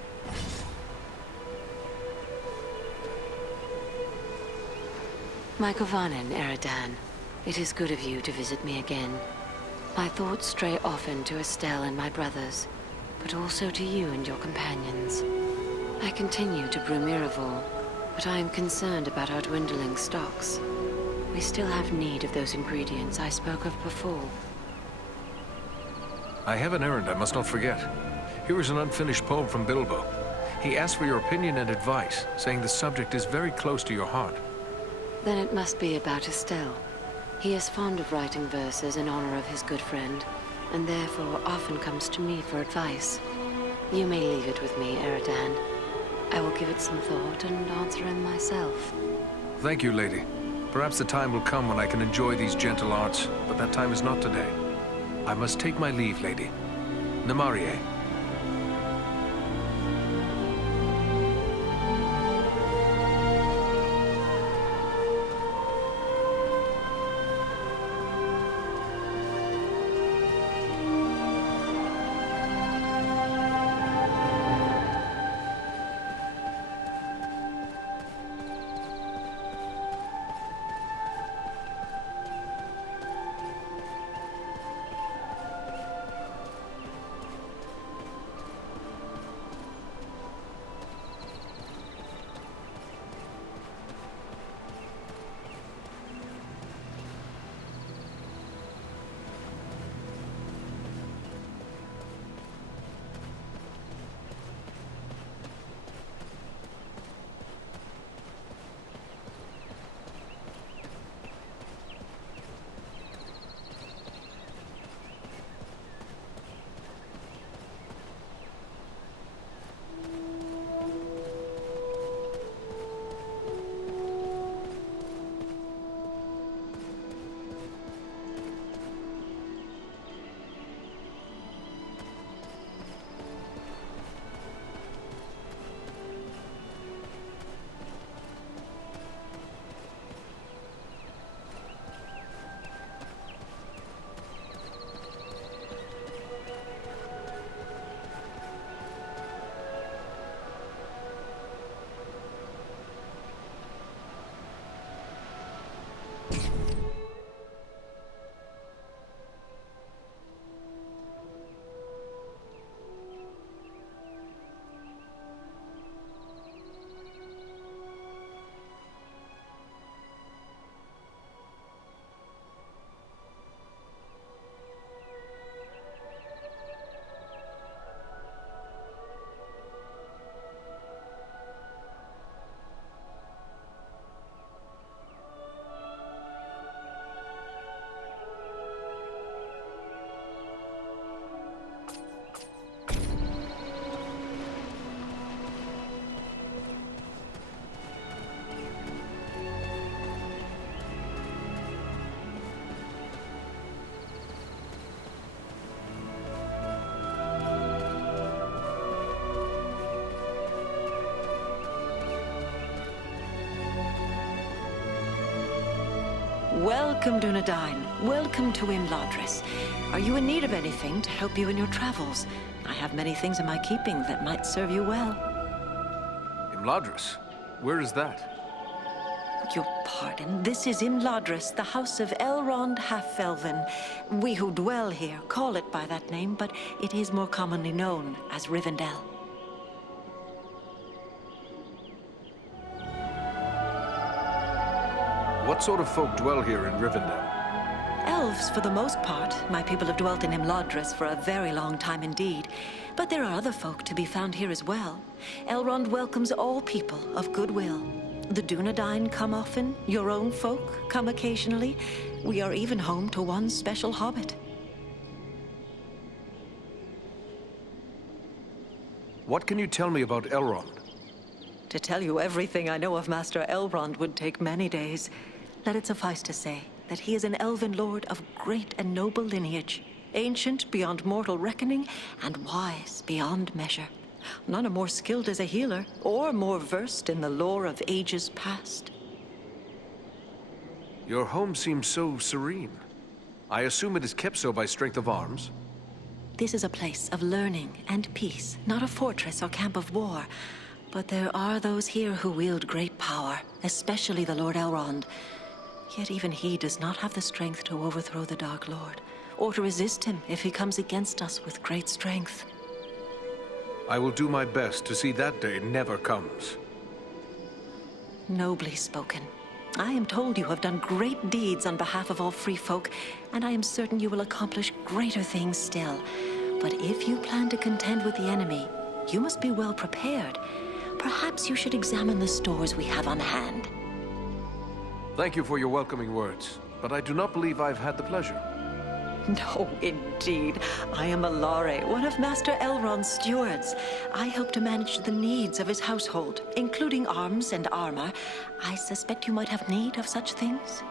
My Govanen, Eridan, it is good of you to visit me again. My thoughts stray often to Estelle and my brothers, but also to you and your companions. I continue to brew Miraval, but I am concerned about our dwindling stocks. We still have need of those ingredients I spoke of before. I have an errand I must not forget. Here is an unfinished poem from Bilbo. He asked for your opinion and advice, saying the subject is very close to your heart. Then it must be about Estelle. He is fond of writing verses in honor of his good friend, and therefore often comes to me for advice. You may leave it with me, Eridan. I will give it some thought and answer him myself. Thank you, lady. Perhaps the time will come when I can enjoy these gentle arts, but that time is not today. I must take my leave, lady. Namarie. Welcome, Dunedain. Welcome to Imladris. Are you in need of anything to help you in your travels? I have many things in my keeping that might serve you well. Imladris? Where is that? Your pardon. This is Imladris, the house of Elrond Half-Elven. We who dwell here call it by that name, but it is more commonly known as Rivendell. What sort of folk dwell here in Rivendell? Elves, for the most part. My people have dwelt in Imladris for a very long time indeed. But there are other folk to be found here as well. Elrond welcomes all people of goodwill. The Dunedain come often, your own folk come occasionally. We are even home to one special hobbit. What can you tell me about Elrond? To tell you everything I know of Master Elrond would take many days. Let it suffice to say that he is an elven lord of great and noble lineage, ancient beyond mortal reckoning, and wise beyond measure. None are more skilled as a healer, or more versed in the lore of ages past. Your home seems so serene. I assume it is kept so by strength of arms? This is a place of learning and peace, not a fortress or camp of war. But there are those here who wield great power, especially the Lord Elrond. Yet even he does not have the strength to overthrow the Dark Lord, or to resist him if he comes against us with great strength. I will do my best to see that day never comes. Nobly spoken. I am told you have done great deeds on behalf of all free folk, and I am certain you will accomplish greater things still. But if you plan to contend with the enemy, you must be well prepared. Perhaps you should examine the stores we have on hand. Thank you for your welcoming words, but I do not believe I've had the pleasure. No, indeed. I am Alare, one of Master Elrond's stewards. I help to manage the needs of his household, including arms and armor. I suspect you might have need of such things.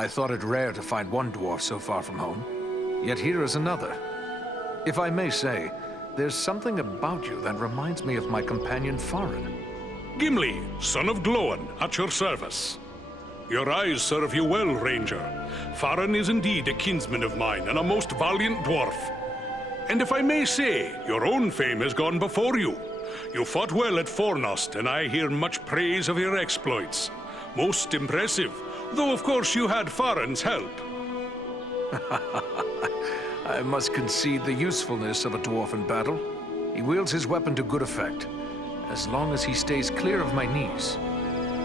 I thought it rare to find one dwarf so far from home. Yet here is another. If I may say, there's something about you that reminds me of my companion Farin. Gimli, son of Glóin, at your service. Your eyes serve you well, Ranger. Farin is indeed a kinsman of mine, and a most valiant dwarf. And if I may say, your own fame has gone before you. You fought well at Fornost, and I hear much praise of your exploits. Most impressive, though of course you had Farin's help. I must concede the usefulness of a dwarf in battle. He wields his weapon to good effect, as long as he stays clear of my knees.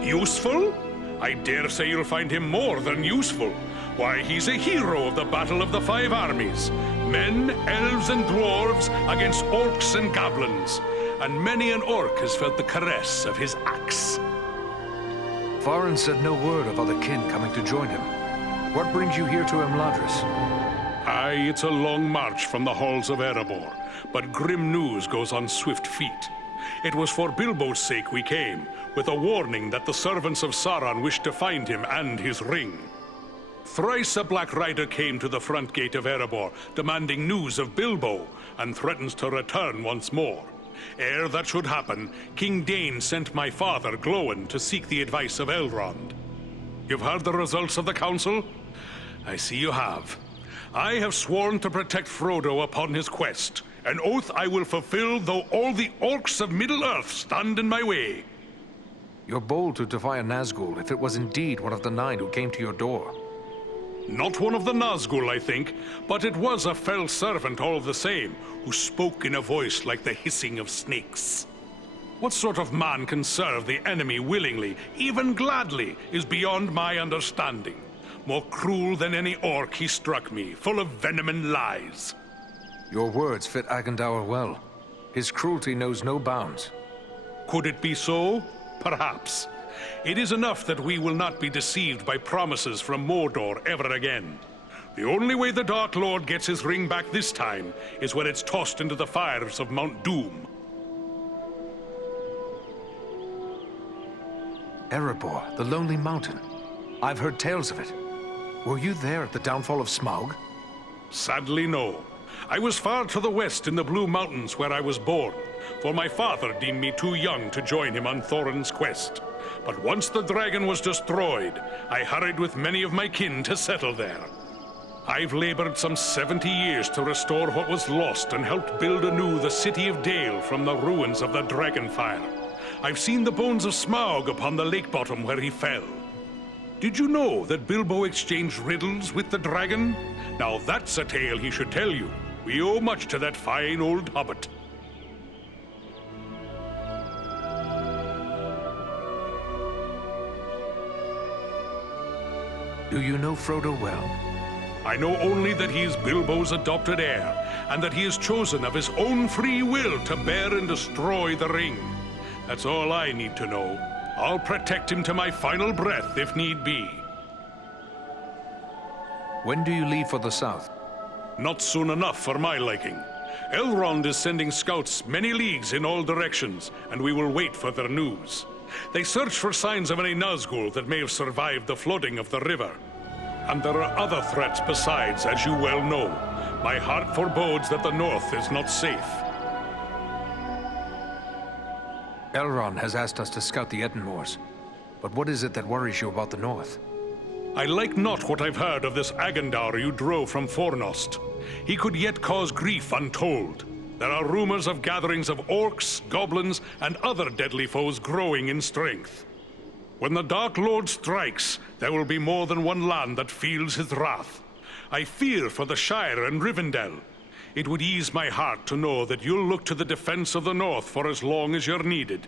Useful? I dare say you'll find him more than useful. Why, he's a hero of the Battle of the Five Armies. Men, elves, and dwarves against orcs and goblins. And many an orc has felt the caress of his axe. Farin said no word of other kin coming to join him. What brings you here to Imladris? Aye, it's a long march from the halls of Erebor, but grim news goes on swift feet. It was for Bilbo's sake we came, with a warning that the servants of Sauron wished to find him and his ring. Thrice a Black Rider came to the front gate of Erebor, demanding news of Bilbo, and threatens to return once more. Ere that should happen, King Dain sent my father, Glóin, to seek the advice of Elrond. You've heard the results of the council? I see you have. I have sworn to protect Frodo upon his quest, an oath I will fulfill though all the orcs of Middle-earth stand in my way. You're bold to defy a Nazgul if it was indeed one of the 9 who came to your door. Not one of the Nazgul, I think, but it was a fell servant all the same, who spoke in a voice like the hissing of snakes. What sort of man can serve the enemy willingly, even gladly, is beyond my understanding. More cruel than any orc he struck me, full of venom and lies. Your words fit Agandaur well. His cruelty knows no bounds. Could it be so? Perhaps. It is enough that we will not be deceived by promises from Mordor ever again. The only way the Dark Lord gets his ring back this time is when it's tossed into the fires of Mount Doom. Erebor, the Lonely Mountain. I've heard tales of it. Were you there at the downfall of Smaug? Sadly, no. I was far to the west in the Blue Mountains where I was born, for my father deemed me too young to join him on Thorin's quest. But once the dragon was destroyed, I hurried with many of my kin to settle there. I've labored some 70 years to restore what was lost and helped build anew the city of Dale from the ruins of the Dragonfire. I've seen the bones of Smaug upon the lake bottom where he fell. Did you know that Bilbo exchanged riddles with the dragon? Now that's a tale he should tell you. We owe much to that fine old hobbit. Do you know Frodo well? I know only that he is Bilbo's adopted heir, and that he is chosen of his own free will to bear and destroy the ring. That's all I need to know. I'll protect him to my final breath if need be. When do you leave for the south? Not soon enough for my liking. Elrond is sending scouts many leagues in all directions, and we will wait for their news. They search for signs of any Nazgul that may have survived the flooding of the river. And there are other threats besides, as you well know. My heart forebodes that the north is not safe. Elrond has asked us to scout the Edenmoors. But what is it that worries you about the north? I like not what I've heard of this Agandaur you drove from Fornost. He could yet cause grief untold. There are rumors of gatherings of orcs, goblins, and other deadly foes growing in strength. When the Dark Lord strikes, there will be more than one land that feels his wrath. I fear for the Shire and Rivendell. It would ease my heart to know that you'll look to the defense of the North for as long as you're needed.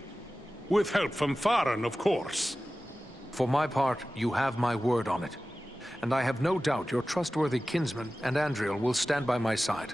With help from Farin, of course. For my part, you have my word on it. And I have no doubt your trustworthy kinsman and Andriel will stand by my side.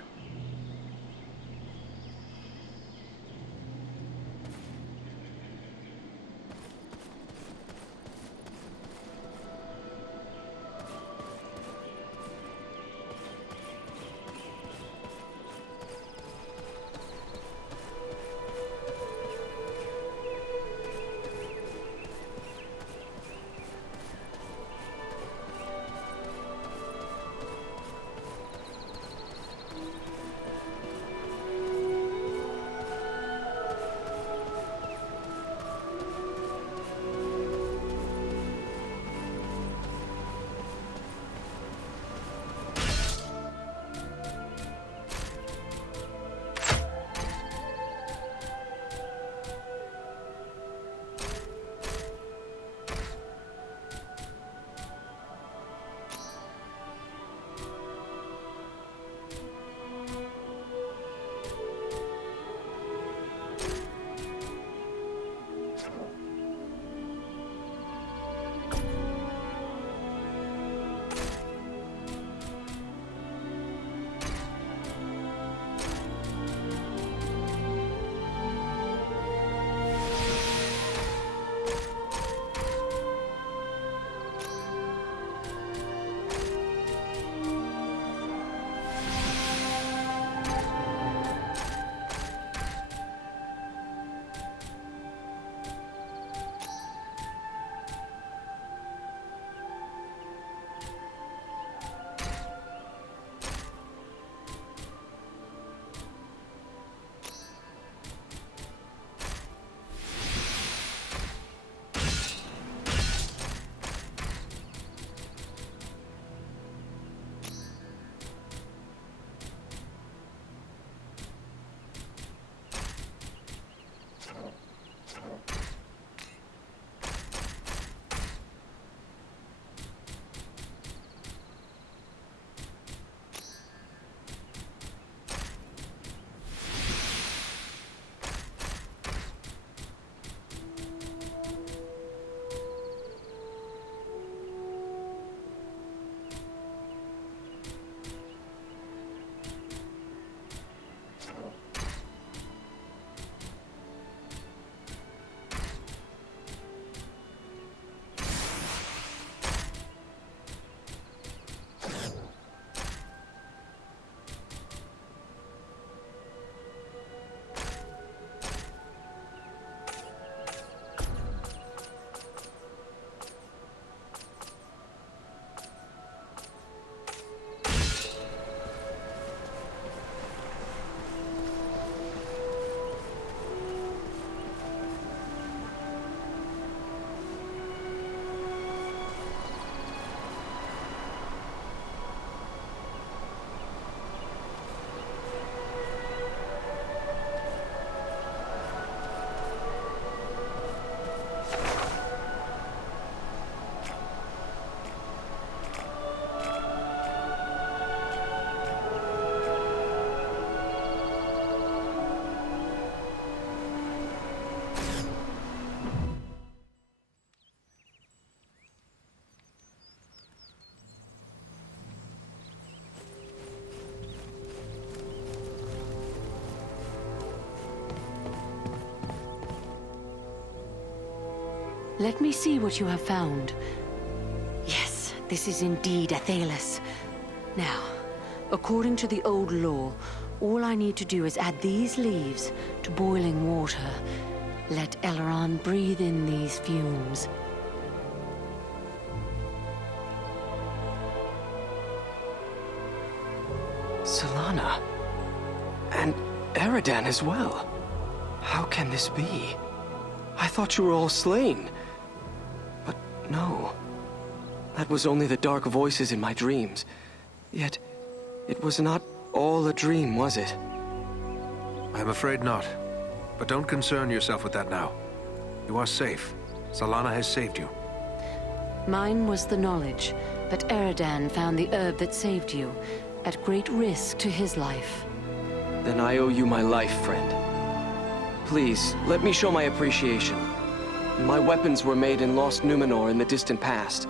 Let me see what you have found. Yes, this is indeed Athelas. Now, according to the old law, all I need to do is add these leaves to boiling water. Let Elrond breathe in these fumes. Solana. And Eridan as well. How can this be? I thought you were all slain. But no. That was only the dark voices in my dreams. Yet, it was not all a dream, was it? I'm afraid not. But don't concern yourself with that now. You are safe. Solana has saved you. Mine was the knowledge, but Eridan found the herb that saved you, at great risk to his life. Then I owe you my life, friend. Please, let me show my appreciation. My weapons were made in lost Numenor in the distant past.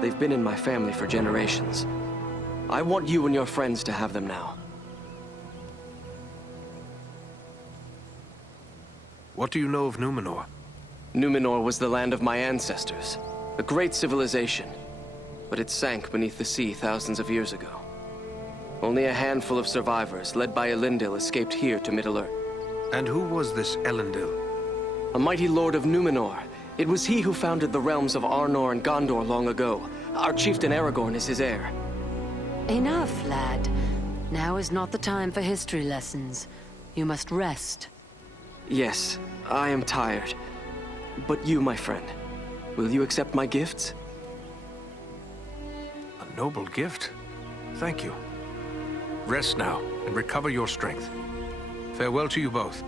They've been in my family for generations. I want you and your friends to have them now. What do you know of Numenor? Numenor was the land of my ancestors, a great civilization, but it sank beneath the sea thousands of years ago. Only a handful of survivors, led by Elendil, escaped here to Middle-earth. And who was this Elendil? A mighty lord of Numenor. It was he who founded the realms of Arnor and Gondor long ago. Our chieftain Aragorn is his heir. Enough, lad. Now is not the time for history lessons. You must rest. Yes, I am tired. But you, my friend, will you accept my gifts? A noble gift. Thank you. Rest now, and recover your strength. Farewell to you both.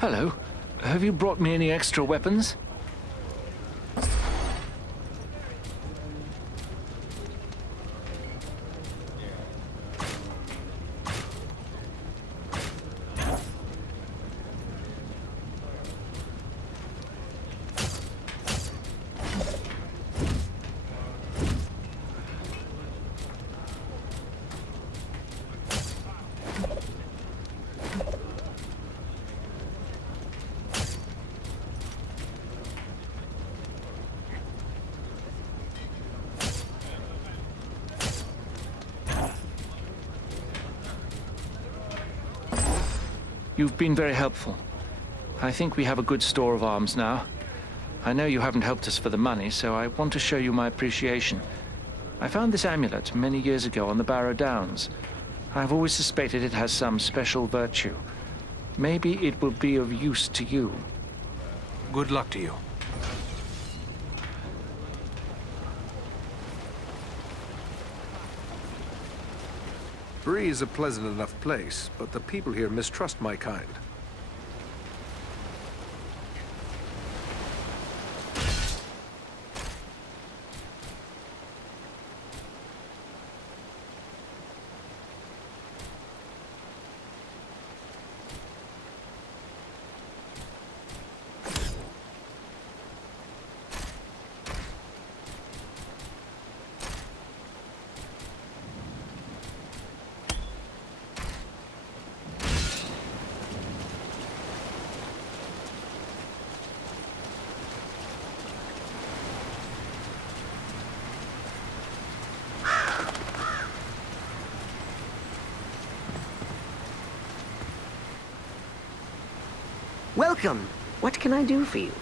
Hello. Have you brought me any extra weapons? You've been very helpful. I think we have a good store of arms now. I know you haven't helped us for the money, so I want to show you my appreciation. I found this amulet many years ago on the Barrow Downs. I've always suspected it has some special virtue. Maybe it will be of use to you. Good luck to you. Bree is a pleasant enough place, but the people here mistrust my kind. Welcome. What can I do for you?